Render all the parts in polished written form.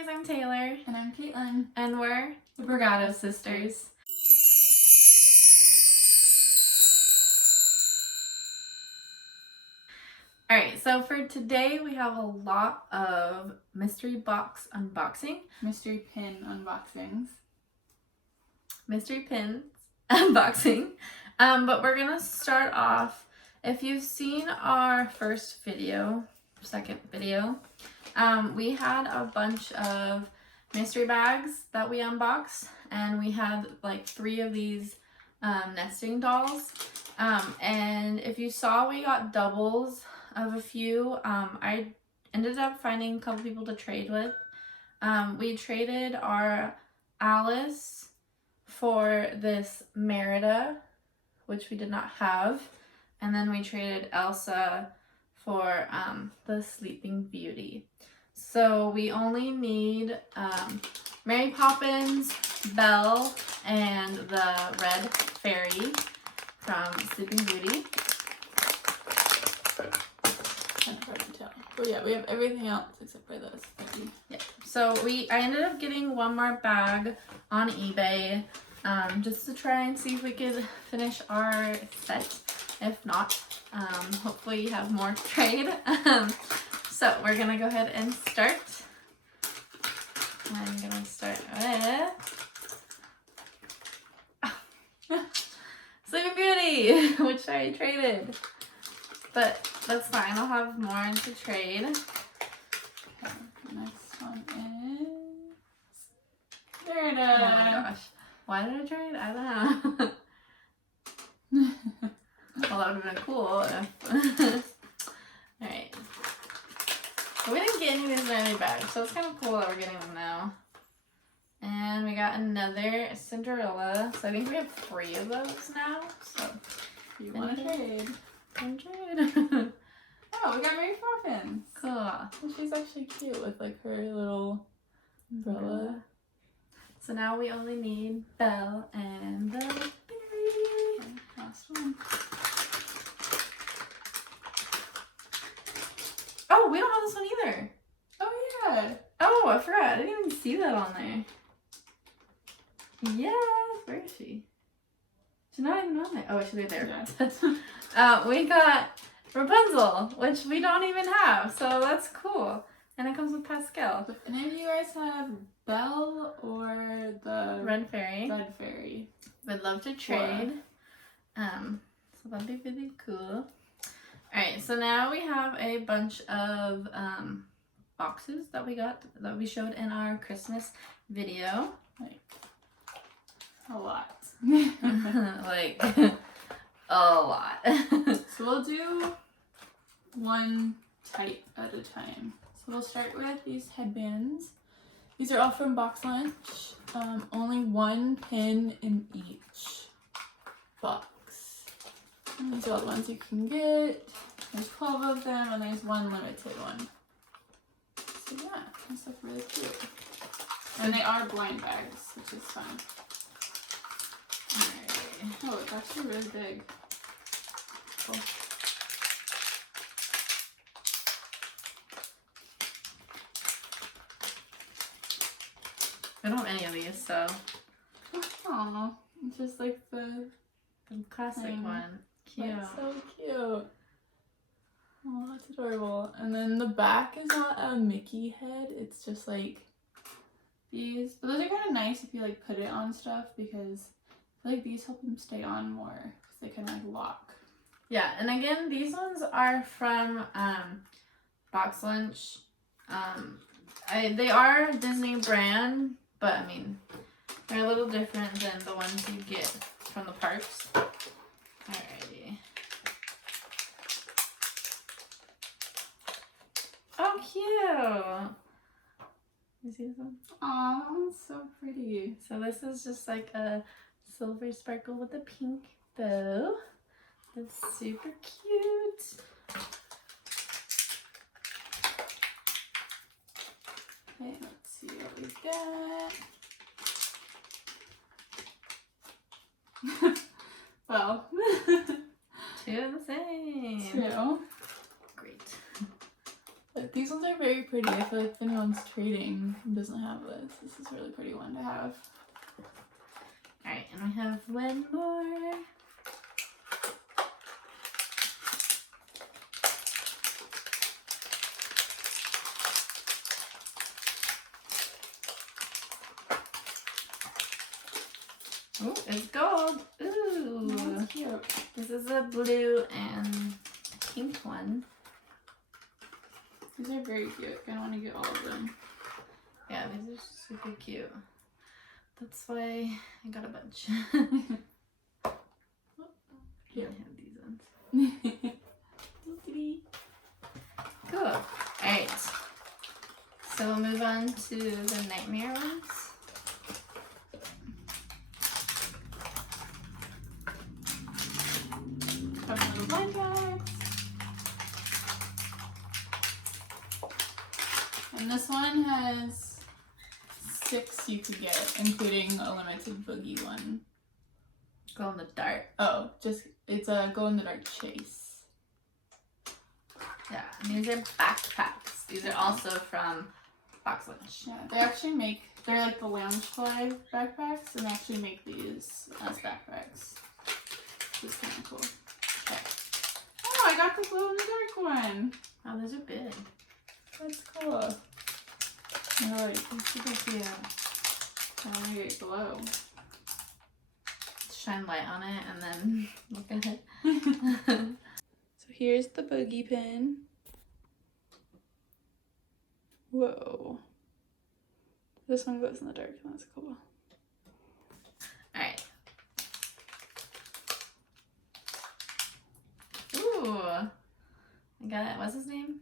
guys, I'm Taylor. And I'm Caitlin. And we're The Brigado Sisters. Alright, so for today we have a lot of mystery box unboxing. Mystery pin unboxings. Mystery pins unboxing. But we're gonna start off, if you've seen our first video, second video, we had a bunch of mystery bags that we unboxed, and we had like 3 of these nesting dolls. And if you saw, we got doubles of a few. I ended up finding a couple people to trade with. We traded our Alice for this Merida, which we did not have, and then we traded Elsa for the Sleeping Beauty. So we only need Mary Poppins, Belle, and the Red Fairy from Sleeping Beauty. Kind of hard to tell. But yeah, we have everything else except for those 3. Yeah. So I ended up getting one more bag on eBay, just to try and see if we could finish our set. If not, hopefully you have more to trade. So we're gonna go ahead and start. I'm gonna start with Sleeping Beauty, which I traded. But that's fine, I'll have more to trade. Okay, next one is Merida. Oh my gosh. Why did I trade? I don't know. Well, that would have been cool if... Alright. So we didn't get any of these in any bags, so it's kind of cool that we're getting them now. And we got another Cinderella. So I think we have 3 of those now. So You want to trade? can trade. Oh, we got Mary Poppins. Cool. Well, she's actually cute with like her little umbrella. So now we only need Belle and the Fairy. Okay, last one. Oh, we don't have this one either. Oh yeah. Oh, I forgot. I didn't even see that on there. Yes, where is she? She's not even on there. Oh, she's right there. Yeah. We got Rapunzel, which we don't even have, so that's cool. And it comes with Pascal. If any of you guys have Belle or the Red Fairy. Red Fairy, Would love to trade. So that'd be really cool. Alright, so now we have a bunch of boxes that we got, that we showed in our Christmas video. like a lot. Like, a lot. So we'll do one type at a time. So we'll start with these headbands. These are all from Box Lunch. Only 1 pin in each box. And these are all the ones you can get. There's 12 of them, and there's 1 limited one. So yeah, this looks really cute. And they are blind bags, which is fun. Alright. Oh, it's actually really big. Cool. We don't have any of these, so Aww, it's just like the classic thing. one. Cute. That's so cute. Oh, that's adorable. And then the back is not a Mickey head. It's just like these. But those are kind of nice if you like put it on stuff, because I feel like these help them stay on more because they kind of like lock. Yeah, and again, these ones are from Box Lunch. They are Disney brand, but I mean, they're a little different than the ones you get from the parks. Alrighty. Oh, cute! You see this one? Aw, it's so pretty. So this is just like a silver sparkle with a pink bow. It's super cute. Okay, let's see what we got. Well, 2 of the same. 2. Great. But these ones are very very pretty. I feel like if anyone's trading and doesn't have this, this is a really pretty one to have. Alright, and we have one more. Oh, it's gold. Ooh. Oh, that's cute. This is a blue and pink one. These are very cute. I want to get all of them. Yeah, these are super cute. That's why I got a bunch. Here. I have these ones. Cool. Alright. So we'll move on to the nightmare ones. Couple little blind bags. And this one has 6 you could get, including a limited boogie one. Glow in the dark. Oh, just it's a glow in the dark chase. Yeah, and these are backpacks. These are also from Box Lunch. Yeah, they actually make, they're like the Loungefly backpacks, and they actually make these as backpacks. Which is kind of cool. Okay. Oh, I got the glow in the dark one. Oh, those are big. That's cool. Alright, that's super cute. I want to get glow. Shine light on it and then look at it. So here's the boogie pin. Whoa. This one glows in the dark, and that's cool. Alright. Ooh. I got it. What's his name?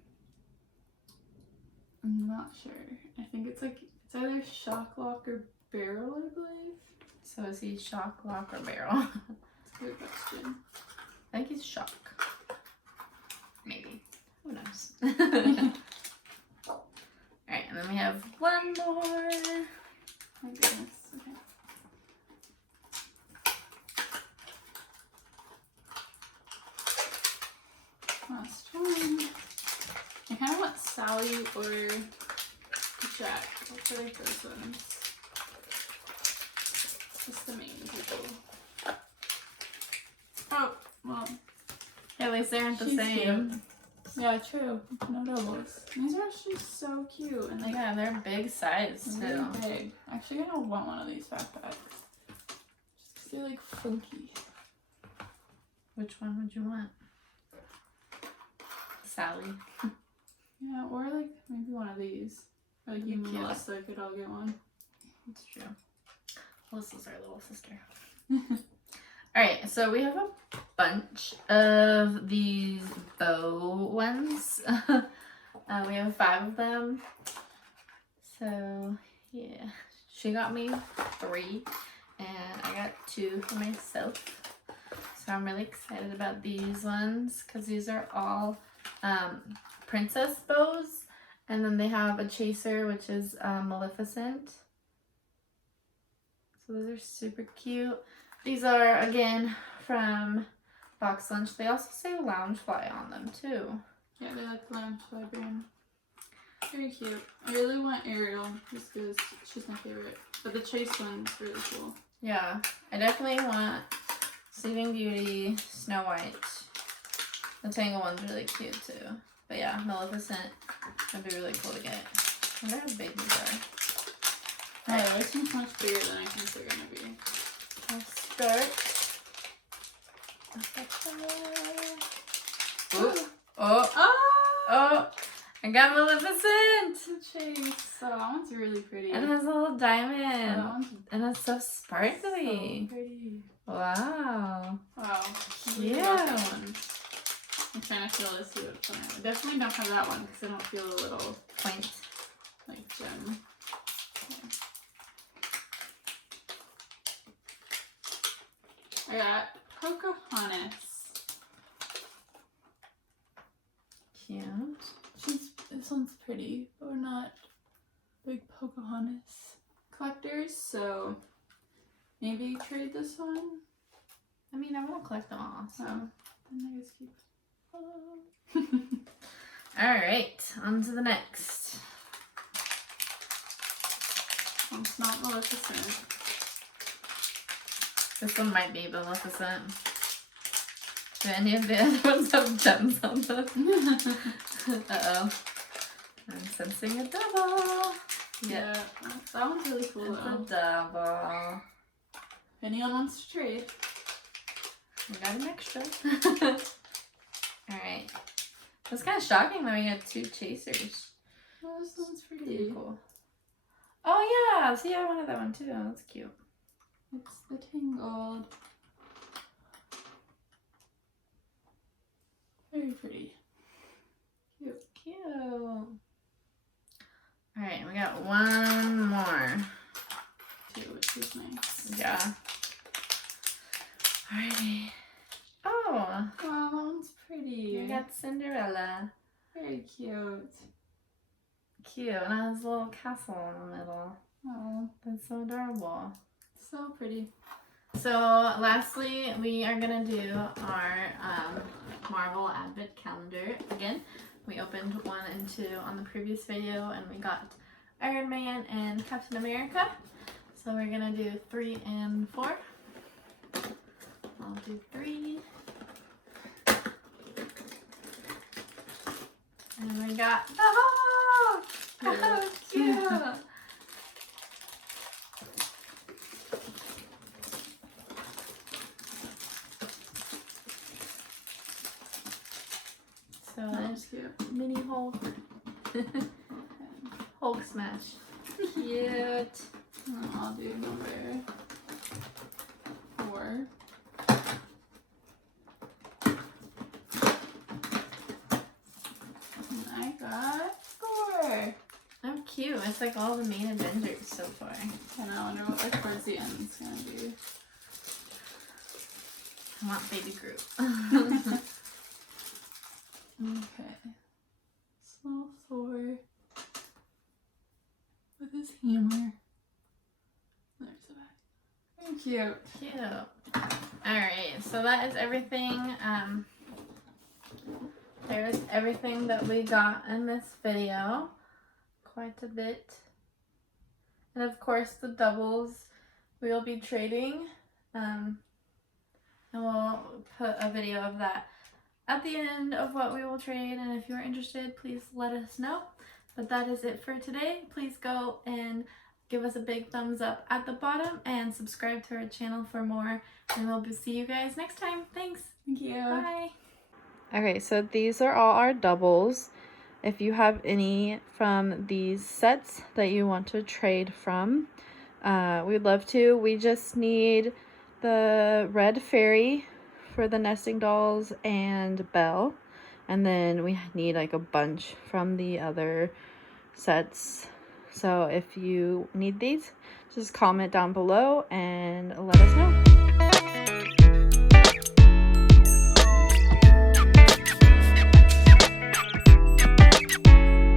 I'm not sure. I think it's like, it's either shock lock or barrel, I believe. So is he shock, lock, or barrel? That's a good question. I think he's shock. Maybe. Who knows? Alright, and then we have one more. My goodness. Okay. Last one. I kind of want Sally or Jack. I'll feel like those ones. Just the main people. Oh, well. At least they aren't the She's same. cute. Yeah, true. No doubles. These are actually so cute. And like, Yeah, they're big size too. really big. Actually, I don't want one of these backpacks. Just 'cause they're like funky. Which one would you want? Sally. Yeah, or like maybe one of these. Or like you and Cute. Melissa could all get one. That's true. Melissa's our little sister. Alright, so we have a bunch of these bow ones. We have 5 of them. So, yeah. She got me 3, and I got 2 for myself. So I'm really excited about these ones, because these are all princess bows. And then they have a chaser, which is Maleficent. So those are super cute. These are, again, from Box Lunch. They also say Loungefly on them, too. Yeah, they like the Loungefly brand. Very cute. I really want Ariel, just because she's my favorite. But the chase one's really cool. Yeah, I definitely want Sleeping Beauty, Snow White. The Tangle one's really cute, too. But yeah, Maleficent would be really cool to get. I wonder how big these are. Yeah, they seem much bigger than I think they're gonna be. I'll start. Oh, oh, Oh! oh! I got Maleficent! It's a chase. So that one's really pretty. And it has a little diamond. that one's And it's so sparkly. so pretty. Wow. Wow. Cute. Really love that one. I'm trying to feel to see what's on it. I definitely don't have that one because I don't feel a little Point. like gem. Okay. I got Pocahontas. Cute. This one's pretty, but we're not big Pocahontas collectors, so maybe trade this one. I mean, I want to collect them all, so. Oh, then I guess keep. Alright, on to the next. It's not Maleficent. This one might be Maleficent. Do any of the other ones have gems on them? Uh-oh. I'm sensing a double. Yeah, that one's really cool It's though. a double. If anyone wants to trade. We got an extra. Alright. It's kind of shocking that we got 2 chasers. Oh, this one's Pretty pretty. cool. Oh yeah, see I wanted that one too. That's cute. It's the Tangled. Very pretty. Cute. Cute. Alright, we got one more. Too, which is nice. Yeah. Alrighty. Oh, Wow, that one's pretty. we got Cinderella. Very cute. Cute, and it has a little castle in the middle. Oh, That's so adorable. so pretty. So, lastly, we are gonna do our Marvel Advent calendar again. We opened 1 and 2 on the previous video, and we got Iron Man and Captain America. So we're gonna do 3 and 4. I'll do 3. And we got the Hulk! Oh, cute! So That there's was cute. mini Hulk. Hulk smash. Cute. I'll do number 4. And I got 4. Oh, cute. It's like all the main Avengers so far. And I wonder what like towards the end it's gonna be. I want Baby Groot. Okay. Small Thor with his hammer. There's the back. Very cute. Cute. Alright, so that is everything. There's everything that we got in this video. Quite a bit. And of course the doubles we will be trading. And we'll put a video of that at the end of what we will trade, and if you're interested, please let us know. But that is it for today. Please go and give us a big thumbs up at the bottom and subscribe to our channel for more, and we'll see you guys next time. Thanks. Thank you. Bye. Okay, so these are all our doubles. If you have any from these sets that you want to trade from, we'd love to. We just need the red fairy for the nesting dolls and Belle, and then we need like a bunch from the other sets. So if you need these, just comment down below and let us know.